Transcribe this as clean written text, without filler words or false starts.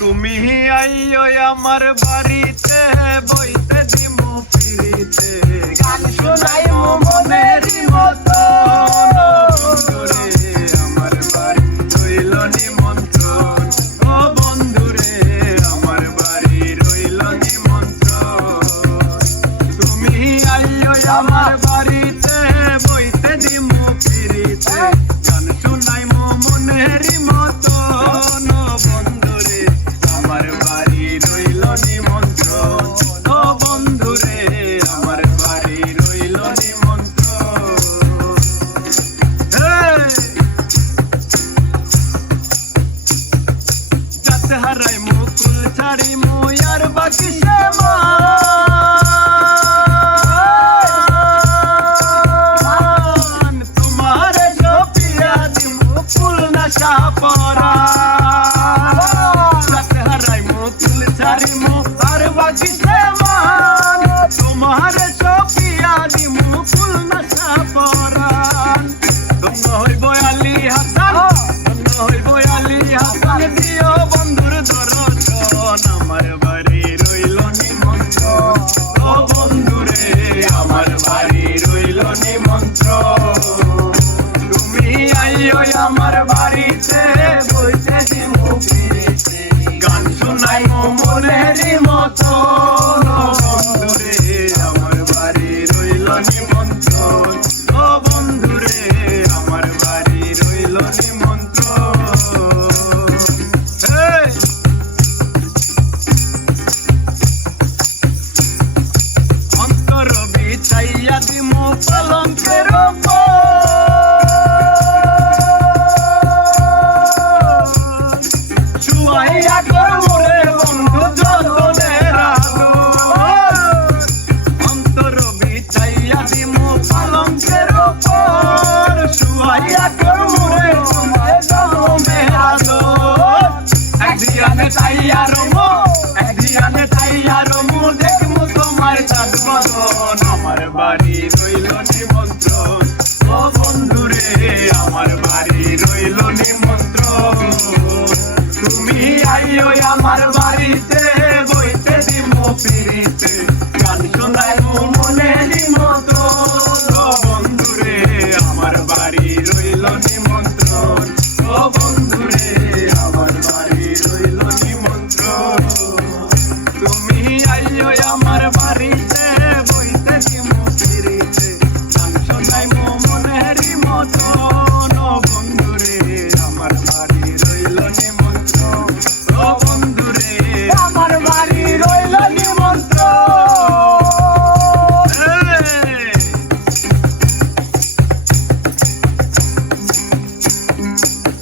তুমি আইও আমার বাড়িতে বইতে দিমু পিড়িতে গান শোনাই মনেরই মতো বন্ধুরে আমার বাড়ি রইল নিমন্ত্রণ ও বন্ধুরে আমার বাড়ি রইল নিমন্ত্রণ তুমি আইও আমার বাড়িতে বইতে দিমু পিড়িতে গান শোনাই মনেরই মতো বন্ধুরে আমার বাড়ি রইল নিমন্ত্রণ ও বন্ধুরে আমার বাড়ি রইল নিমন্ত্রণ যাতে হারাই মুকুল ছাড়ি মুয়ার বাকি শ্যামা তোমার জপিয়া দি মুকুল নশা পরা আর বাকি সেমান তোমার সপিয়া দি মুকুল নশা পরান ধন্য হইব আলী হাসান ধন্য হইব আলী হাসান দিও বন্ধুর দর্শন আমার বাড়ি রইল নিমন্ত্রণ ও বন্ধুরে আমার বাড়ি রইল নিমন্ত্রণ তুমি আইও আমার বাড়িতে বইতে দিমু পিড়িতে গান শোনাই মনেরই মতো বন্ধুরে আমার বাড়ি রইল নিমন্ত্রণ ও বন্ধুরে আমার বাড়ি রইল নিমন্ত্রণ অন্তর বিছাইয়া দিমু পলঙ্কের উপর শুয়াইয়া করবো রে বন্ধু যতনের আদর অন্তর বিছাইয়া দিমু পলঙ্কের উপর শুয়াইয়া করবো রে বন্ধু যতনের আদর একদিয়ানে তাইয়া রমো একদিয়ানে তাইয়া রমো দেখমু তোমার চাঁদ বদন আমার বাড়ি রইল নিমন্ত্রণ ও বন্ধুরে আমার বাড়ি রইল নিমন্ত্রণ তুমি আইও আমার বাড়িতে বইতে দিমু পিড়িতে